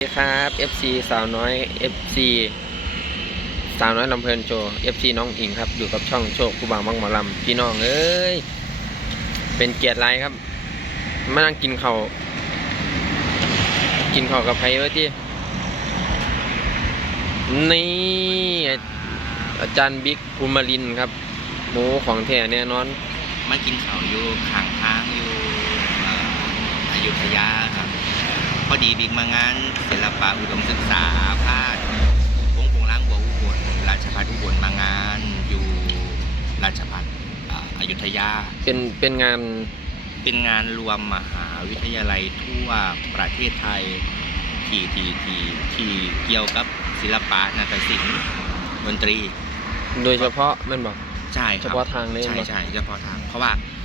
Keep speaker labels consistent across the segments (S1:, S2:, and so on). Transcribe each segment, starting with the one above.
S1: สวัสดีครับ FC สาวน้อย FC สาวน้อยลำเพลินโชว์ FC น้องอิงครับ อยู่กับช่องโชคกูบางมังหมอลำพี่น้องเอ้ย เป็นเกียรติไรครับ มานั่งกินเข้ากินข้ากับใครวะที่นี่ อาจารย์บิ๊กภูมิลินครับ หมูของแท้แน่นอน
S2: มากินเข้าอยู่ข้างทางอยู่อ่ออยุธยาครับ พอดีบิ๊กมางานศิลปะอุดมศึกษาภาควงพงล้างบัวอุบลราชพัฒอุบลมางานอยู่ราชพัฒอ่าอยุธยา
S1: เป็นเป็นงาน
S2: เป็นงานรวมมหาวิทยาลัยทั่วประเทศไทยที่ที่ที่ที่เกี่ยวกับศิลปะนาฏศิลป์ดนตรี
S1: โดยเฉพาะแมันบอก
S2: ใช่ค
S1: เฉ
S2: รับ
S1: พาะทางเลย
S2: ใช่
S1: เหรอ
S2: ใช่เฉพาะทางเพราะว่าอ่า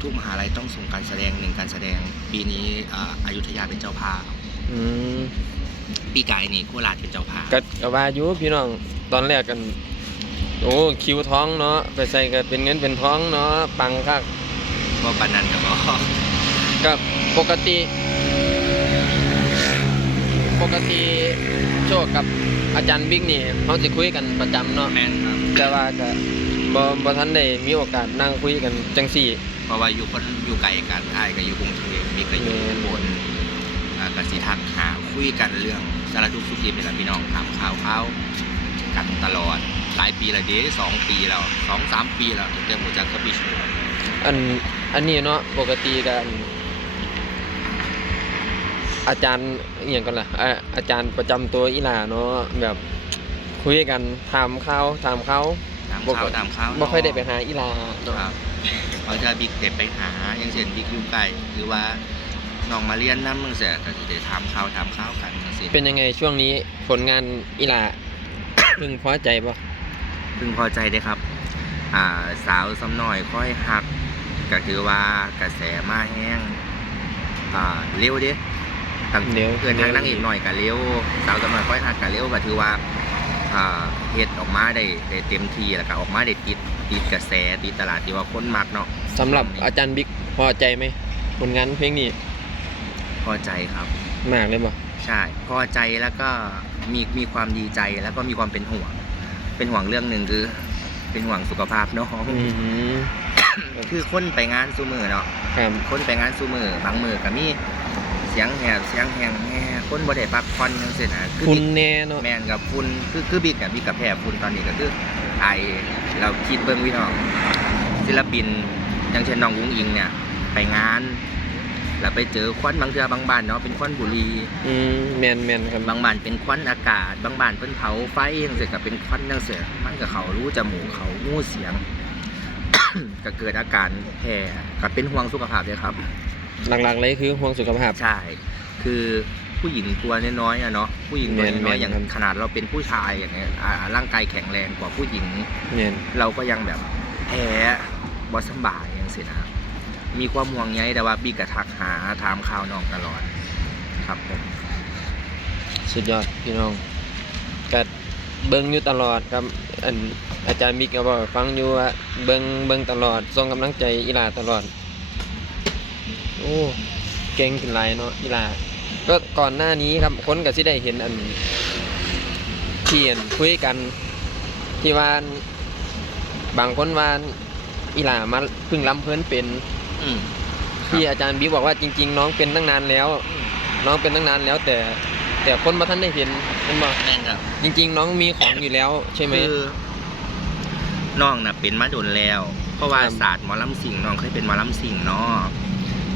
S2: ทุกมหาลัยต้องส่งการแสดงหนึ่งการแสดง ปีนี้อ่าอยุธยาเป็นเจ้าภาพ
S1: อืม
S2: ปีกายนี่โคราชเป็นเจ้าภาพ
S1: ก็ก็ว่าอยู่พี่น้องตอนแรกกันโอ้คิวท้องเนาะไปใส่ก็เป็นเงินเป็นท้องเนาะปังคัก
S2: ก็ปานนันกับ
S1: ก็ปกติ ปกติโชคกับอาจารย์บิ๊กนี่เขาจะคุยกันประจำเนาะ
S2: แมนครับ
S1: แต่ว่าก็บ่บ่ทันได้มีโอกาสนั่งคุยกันจังสี่
S2: เพราะว่าอยู่คนอยู่ไกลกันอายก็อยู่กรุงเทพมีก็อยู่อุบนอ่ากสิทักหาคุยกันเรื่องสารทุกข์สุขดิบนี่แหละพี่น้องถามข่าวข่าวกันตลอดหลายปีและเด้สองปีแล้วสองสามปีแล้วตั้งแต่หมูจักกับพี่ชู
S1: อันอันนี้เนาะปกติกันอาจารย์อย่างกันล่ะอาจารย์ประจำตัวอีหลาเนาะแบบคุยกันถามเขาถามเขา
S2: ตาม
S1: บ่
S2: ข่าวตามข่าว
S1: บ่ค่อยได้ไปหาอีลา
S2: ครับ เขาจะบิ๊กเด็ไปหา อย่างเช่นบิ๊กอยู่ไกลหรือว่าน้องมาเรียนน้ำเมืองเสียก็จะได้ถามข่าวถามข่าวกันจังซี่
S1: เป็นยังไงช่วงนี้ผลงานอีลา พึงพอใจปะ
S2: พึงพอใจเด้ครับ อ่าสาวสำน้อยค่อยหักก็คือว่ากระแสมาแห้งอ่าเร็วเด้ตั้ง
S1: เดี๋ยว
S2: เกินทางนั่งอีกหน่อยก็เร็วสาวสำน้อยค่อยหักก็เร็วก็ถือว่าอ่าเฮ็ดออกมาได้ได้เต็มที่แล้วก็ออกมาได้ติดติดกระแสติดตลาดที่ว่าคนมักเนาะ
S1: สำหรับอาจารย์บิ๊กพอใจไหมผลงานเพลงนี้
S2: พอใจครับ
S1: มากเลยปะ
S2: ใช่พอใจแล้วก็มีมีความดีใจแล้วก็มีความเป็นห่วง เป็นห่วงเรื่องหนึ่งคือ เป็นห่วงสุขภาพน้อง
S1: อืม
S2: คือคนไปงานซูมือเนาะ
S1: ครับ
S2: คนไปงานซูมือบางมือก็มีเสียงแหบเสียงแหงแห่คนบ่ได้พักผ่อนจังซี่นะคือ
S1: คุณ
S2: บิ๊ก
S1: แน่เนาะ
S2: แมนกับฝุ่นคือคือบิ๊กกับบิ๊กกับแพร่ฝุ่นตอนนี้ก็คือไอเราคิดเบิ่งพี่น้องศิลปิน อย่างเช่นน้องวุ้งอิงเนี่ย ไปงาน แล้วไปเจอควันบางเทือบางบ้านเนาะเป็นควันบุหรี่
S1: อืมแมนแมนครับ
S2: บางบ้านเป็นควันอากาศ บางบ้านเป็นเผาไฟยังเสร็จกับเป็นควันยังเสร็จมันกับเขารู้จมูกเขางูเสียง ก็เกิดอาการแพ้กับเป็นห่วงสุขภาพเลยครับ
S1: หลักๆเลยคือห่วงสุขภาพ
S2: ใช่ คือผู้หญิงตัวน้อยๆอะเนาะผู้หญิงตัว
S1: แม่น
S2: น้อย
S1: แม่น
S2: ๆอย่าง
S1: ครับ
S2: ขนาดเราเป็นผู้ชายอย่างเงี้ยอ่าร่างกายแข็งแรงกว่าผู้หญิง
S1: แมน
S2: เราก็ยังแบบแพ้ บอสบายอย่างสินะมีความห่วงใยแต่ว่าบีกระทักหาถามข่าวน้องตลอดครับผม
S1: สุดยอดพี่น้องก็เบิ่งอยู่ตลอดครับอันอาจารย์บิ๊กก็บอกฟังอยู่ว่าเบิ่งเบิ่งตลอดส่งกำลังใจอีลาตลอด โอ้เก่งขึ้นหลายเนาะอีลาก็ก่อนหน้านี้ครับคนก็สิได้เห็นอันเขียนคุยกันที่ว่าบางคนว่า อีหลามาเพึ่งล้ำเพิ่นเป็น
S2: อืม
S1: ที่อาจารย์บิ๊กบอกว่าจริง ๆ น้องเป็นตั้งนานแล้ว น้องเป็นตั้งนานแล้ว แต่แต่คนมาท่านได้เห็นมันบอก
S2: แม่นครับ
S1: จริง ๆ น้องมีของอยู่แล้วใช่ไหม
S2: คือน้องน่ะเป็นมาโดนแล้ว เพราะว่า
S1: ครับ
S2: ศาสตร์หมอลำสิงน้องเคยเป็นหมอลำสิงเนาะ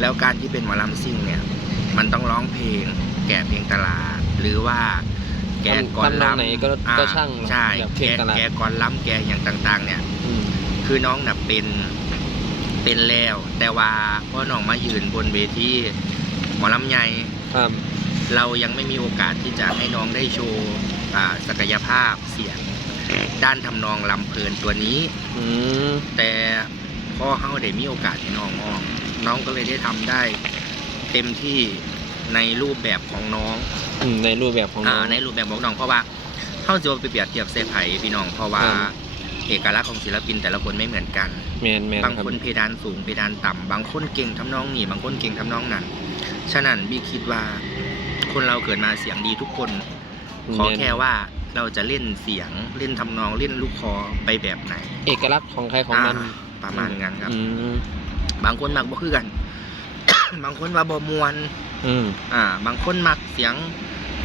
S2: แล้วการที่เป็นหมอลำสิงเนี่ย มันต้องร้องเพลง แกะเพลงตลาด หรือว่า แกะกลอน
S1: ทำนองไหน
S2: ลำ
S1: ก็
S2: อ่
S1: ก็ช่างเนอะ
S2: ใช่
S1: แบบเพลง
S2: แกะ
S1: ตลาด
S2: แกะกลอนล้ำแกะอย่างต่าง ๆ เนี่ย
S1: อืม
S2: คือน้องน่ะเป็นเป็นแล้ว แต่ว่าพอน้องมายืนบนเวทีหมอลำใหญ่
S1: ครับ
S2: เรายังไม่มีโอกาสที่จะให้น้องได้โชว์อ่าศักยภาพเสียงด้านทำนองลำเพลินตัวนี้
S1: อืม
S2: แต่พอเขาได้มีโอกาสให้น้องออกน้องก็เลยได้ทำได้ เต็มที่ในรูปแบบของน้อง
S1: อืมในรูปแบบของน้
S2: อ่า
S1: อง
S2: ในรูปแบบของน้องเพราะว่าเขาจะไปเปรียบเทียบเซไผ่พี่น้องเพราะว่า
S1: ครับ
S2: เอกลักษณ์ของศิลปินแต่ละคนไม่เหมือนกัน
S1: แมนแมน
S2: บาง
S1: ครับ
S2: คนเพดานสูงเพดานต่ำบางคนเก่งทำนองนี่บางคนเก่งทำนองนั้น ฉะนั้นบีคิดว่าคนเราเกิดมาเสียงดีทุกคน ขอแค่ว่าเราจะเล่นเสียงเล่นทำนองเล่นลูกคอไปแบบไหน
S1: เอกลักษณ์ของใครของมัน
S2: อ่าประมาณนั้นครับ
S1: อืม
S2: บางคนมักบ่คือกัน บางคนว่าบ่มวน
S1: อืม
S2: อ่า บางคนมักเสียง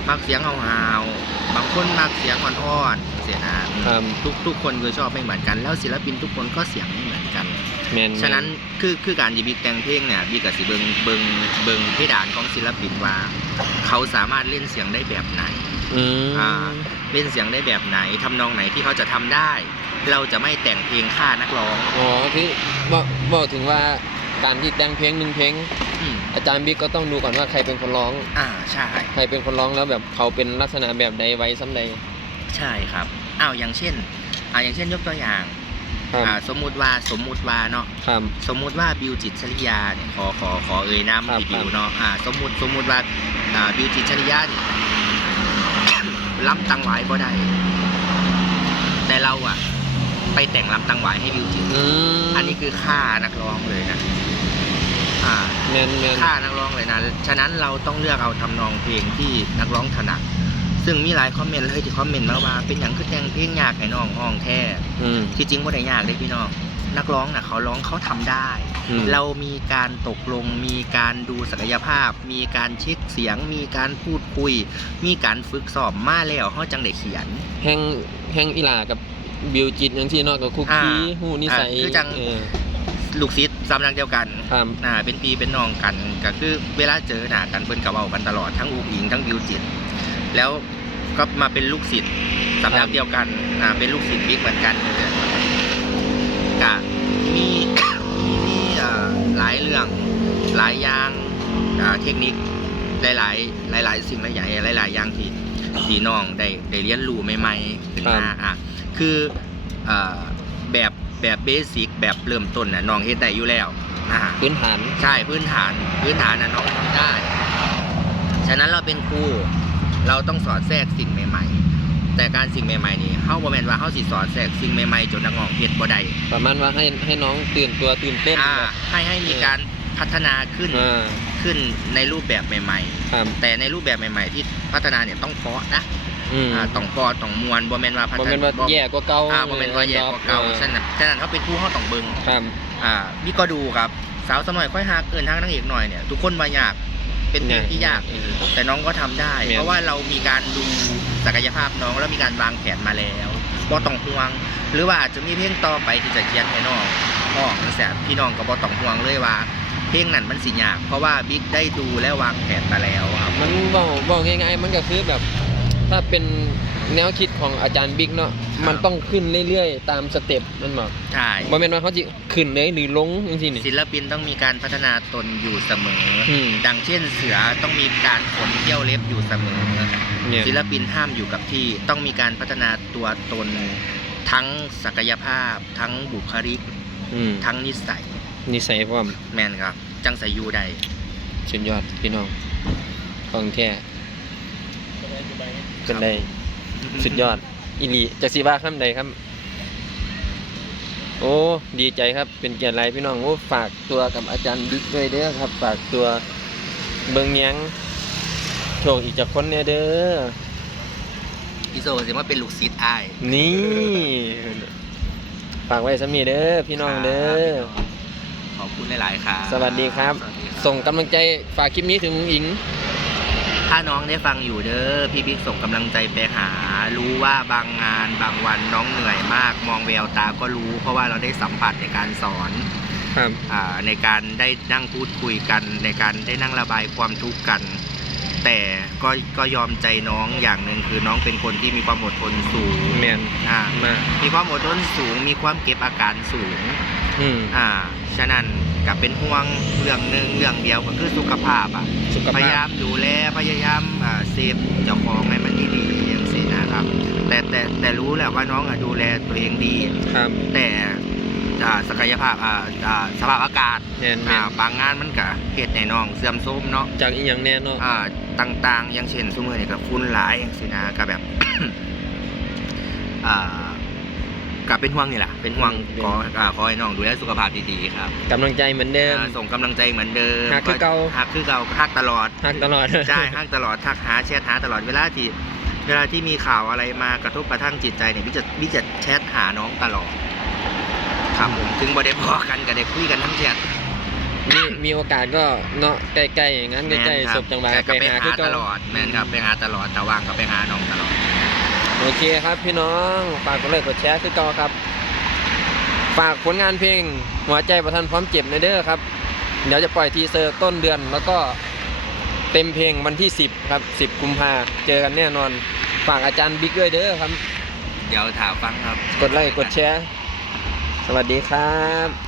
S2: มักเสียงหาวๆบางคนมักเสียงอ่อนๆเสียนะครับทุกทุกคนคือชอบไม่เหมือนกัน แล้วศิลปินทุกคนก็เสียงไม่เหมือนกัน
S1: แมน
S2: ฉะนั้นคือคือการยีบีแต่งเพลงเนี่ยบีกับสิเบิงเบิงเบิงเพดานของศิลปินว่า เขาสามารถเล่นเสียงได้แบบไหน
S1: อืม
S2: อ่าเล่นเสียงได้แบบไหนทำนองไหนที่เขาจะทำได้ เราจะไม่แต่งเพลงฆ่านักร้อง
S1: อ๋อคือบอกบอกถึงว่าการที่แต่งเพลงหนึ่งเพลง
S2: อืม
S1: อาจารย์บิ๊กก็ต้องดูก่อนว่าใครเป็นคนร้อง
S2: อ่าใช่
S1: ใครเป็นคนร้องแล้วแบบเขาเป็นลักษณะแบบใดไว้ซ้ำใด
S2: ใช่ครับอ้าวอย่างเช่นอ่าอย่างเช่นยกตัวอย่าง
S1: ครับ
S2: อ่าสมมุติว่าสมมุติว่าเนาะ
S1: ครับ
S2: สมมุติว่าบิวจิตรชริยาเนี่ยขอขอขอเอ่ยนาม
S1: ครับ
S2: พี่บิว
S1: ครับ
S2: เนาะอ่าสมมุติสมมุติว่าอ่าบิวจิตรชริยาเนี่ย ล้ำตังหวายบ่ได้แต่เราอะไปแต่งล้ำตังหวายให้บิวจิตร
S1: อืม
S2: อันนี้คือฆ่านักร้องเลยนะ อ่า
S1: แมนแมน
S2: ฆ่านักร้องเลยนะฉะนั้นเราต้องเลือกเอาทำนองเพลงที่นักร้องถนัดซึ่งมีหลายคอมเมนต์เลยที่คอมเมนต์มาว่าเป็นอย่างคือแต่งเพลงยากให้น้องห้องแท้
S1: อืม
S2: ที่จริงว่าได้ยากเลยพี่น้องนักร้องน่ะเขาร้องเขาทำได้
S1: อืม
S2: เรามีการตกลง มีการดูศักยภาพ มีการเช็คเสียง มีการพูดคุย มีการฝึกซ้อมมาแล้วเขาจังได้เขียน
S1: แห้งแห้งอีหลากับบิวจิตอย่างที่เนอกกับคุกกี้
S2: อ่า
S1: หูนิสัย
S2: อ่าคือจัง
S1: เออ
S2: ลูกศิษย์ สำนักเดียวกัน
S1: ครับ
S2: อ่าเป็นปีเป็นน้องกันก็คือเวลาเจอหน้ากันเพิ่นกับเว้ากันตลอดทั้งอูอิงทั้งบิวจิต แล้วก็มาเป็นลูกศิษย์สำนักเดียวกันอ่าเป็นลูกศิษย์บิ๊กเหมือนกันเนี่ยก็มี มีมีเอ่อหลายเรื่องหลายอย่างอ่าเทคนิคหลายหลายๆหลาย ๆ สิ่งหลายอย่างหลายๆอย่างที่ที่น้องได้ได้เรียนรู้ใหม่ๆขึ้นมาอะคือเอ่อแบบ แบบเบสิกแบบเริ่มต้นน่ะน้องเฮ็ดได้อยู่แล้วอ่า
S1: พื้นฐาน
S2: ใช่พื้นฐานพื้นฐานนะน้องทำได้ ฉะนั้นเราเป็นครูเราต้องสอนแทรกสิ่งใหม่ ๆ แต่การสิ่งใหม่ๆนี่เฮาบ่แม่นว่าเฮาสิสอนแทรกสิ่งใหม่ๆจนนักร้องเฮ็ดบ่ได้
S1: ประมาณว่าให้ให้น้องตื่นตัวตื่นเต้น
S2: อ่า
S1: แบบ
S2: ให้ให้มีการพัฒนาขึ้น
S1: อ่า
S2: ขึ้นในรูปแบบใหม่
S1: ครับ
S2: ๆ แต่ในรูปแบบใหม่ ๆ ที่พัฒนาเนี่ยต้องเพราะนะ
S1: อืม
S2: อ่าต้องเพอต้องมวนบ่แม่นว่าพัฒ
S1: บ่
S2: นา
S1: แม่นว่าแย่กว่าเก่า
S2: อ่าบ่แม่นว่าแย่กว่าเก่า
S1: ออ
S2: ฉะนั้นฉะนั้นเขาเป็นครูเฮาต้องเบิ่ง
S1: ครับ
S2: อ่าพี่ก็ดูครับ สาวสมัยค่อยหักเกินทางนางเอกหน่อยเนี่ย ทุกคนว่ายากเป็นเพลงที่ยาก
S1: เออ
S2: แต่น้องก็ทำได้
S1: แม่น
S2: เพราะว่าเรามีการดูศักยภาพน้องแล้วมีการวางแผนมาแล้วบ่ต้องห่วง หรือว่าอาจจะมีเพลงต่อไปที่จะเขียนให้น้องน้องนั่นแสบพี่น้องก็บ่ต้องห่วงเลยว่า เพลงนั้นมันสิยาก เพราะว่าบิ๊กได้ดูและวางแผนมาแล้วครับ
S1: มันบอกบอกง่ายๆมันก็คือแบบ ถ้าเป็นแนวคิดของอาจารย์บิ๊กเนาะมันต้องขึ้นเรื่อยๆ ตามสเต็ปมันบอก
S2: ใช่
S1: บ่แม่นว่าเขาจะขึ้นเลยหรือลงจังซี่นี่
S2: ศิลปินต้องมีการพัฒนาตนอยู่เสมออ
S1: อืม
S2: ดังเช่นเสือต้องมีการขนเที่ยวเล็บอยู่เสมอ
S1: เนี่ย
S2: ศิลปินห้ามอยู่กับที่ต้องมีการพัฒนาตัวตน ทั้งศักยภาพ ทั้งบุคลิก
S1: อืม
S2: ทั้งนิสัย
S1: นิสัยพร้อม
S2: แมนครับ จังใส่ยูได้
S1: สุดยอดพี่น้องของแท้ เป็นได้สุดยอดอีหลีจักสิว่าคำใดครับ โอ้ดีใจครับ เป็นเกียรติหลายพี่น้องโอ้ฝากตัวกับอาจารย์บิ๊กด้วยเด้อครับ ฝากตัวเบิงแยงโชคอีกจากคนเนี่ยเด้อ
S2: พี่โซเสียว่าเป็นลูกศิษย์อ้าย
S1: นี่ ฝากไว้สมีเด้อพี่น้องเด้อ
S2: ขอบคุณหลาย ๆ ครับ
S1: สวัสดีครับ
S2: สวัสดีครับ
S1: ส่งกำลังใจฝากคลิปนี้ถึงอิง
S2: ถ้าน้องได้ฟังอยู่เด้อพี่บิ๊กส่งกำลังใจไปหา รู้ว่าบางงานบางวันน้องเหนื่อยมาก มองแววตาก็รู้ เพราะว่าเราได้สัมผัสในการสอน
S1: ครับ
S2: อ่าในการได้นั่งพูดคุยกัน ในการได้นั่งระบายความทุกข์กัน แต่ก็ก็ยอมใจน้องอย่างหนึ่งคือน้องเป็นคนที่มีความอดทนสูง
S1: แมน
S2: อ่า
S1: มาก
S2: มีความอดทนสูง มีความเก็บอาการสูง
S1: อืม
S2: อ่าฉะนั้น กับเป็นห่วงเรื่องหนึ่งเรื่องเดียวก็คือสุขภาพอะ
S1: สุข
S2: พ
S1: ภายา
S2: ยา
S1: พ
S2: มดูแลพยายามอ่าเซฟเจ้าของให้มันดีๆอย่างสินะครับ แต่แต่แต่รู้แหละว่าน้องอะดูแลตัวเองดี
S1: ครับ
S2: แต่อ่าศักยภาพอ่าอ่าสภาพอากาศ
S1: แมนแม
S2: อ่านบางงานมันก็เหตุในน้องเสื่อมโทรมเนาะ
S1: จากอีหยังแน่เนาะ
S2: อ่าต่างๆ อย่างเช่นสมมตินี่ก็ฝุ่นหลายอย่างสินะก็แบบ อ่า กับเป็นห่วงนี่แหละเป็นห่วง
S1: เป็น
S2: ขออ่าขอให้น้องดูแลสุขภาพดีๆครับ
S1: กำลังใจเหมือนเดิม
S2: อ่าส่งกำลังใจเหมือนเดิม
S1: ฮักคือเก่า
S2: ฮักคือเก่าฮักตลอด
S1: ฮักตลอด
S2: ใช่ฮักตลอดทักหาแชทหาตลอดเวลาที่เวลาที่มีข่าวอะไรมากระทบกระทั่งจิตใจเนี่ยพี่จะพี่จะแชทหาน้องตลอดครับผมถึงบ่ได้พอกันก็ได้คุยกันทั้งแชท
S1: มีมีโอกาสก็เนาะใกล้ๆอย่างนั้นใกล้ๆศพจังหวะ
S2: ก็
S1: ไป
S2: ไป
S1: หา
S2: หา
S1: คือ
S2: ต
S1: เก่า
S2: ลอดแม่นครับไปหาตลอดแต่ว่างก็ไปหาน้องตลอด
S1: โอเคครับพี่น้องฝากกดไลค์กดแชร์คือเก่าครับ ฝากผลงานเพลง หัวใจประทันพร้อมเจ็บในเด้อครับ เดี๋ยวจะปล่อยทีเซอร์ต้นเดือนแล้วก็เต็มเพลงวันที่ 10 ครับ 10 กุมภาเจอกันแน่นอน ฝากอาจารย์บิ๊กด้วยเด้อครับ
S2: เดี๋ยวถามฟังครับ
S1: กดไลค์กดแชร์ สวัสดีครับ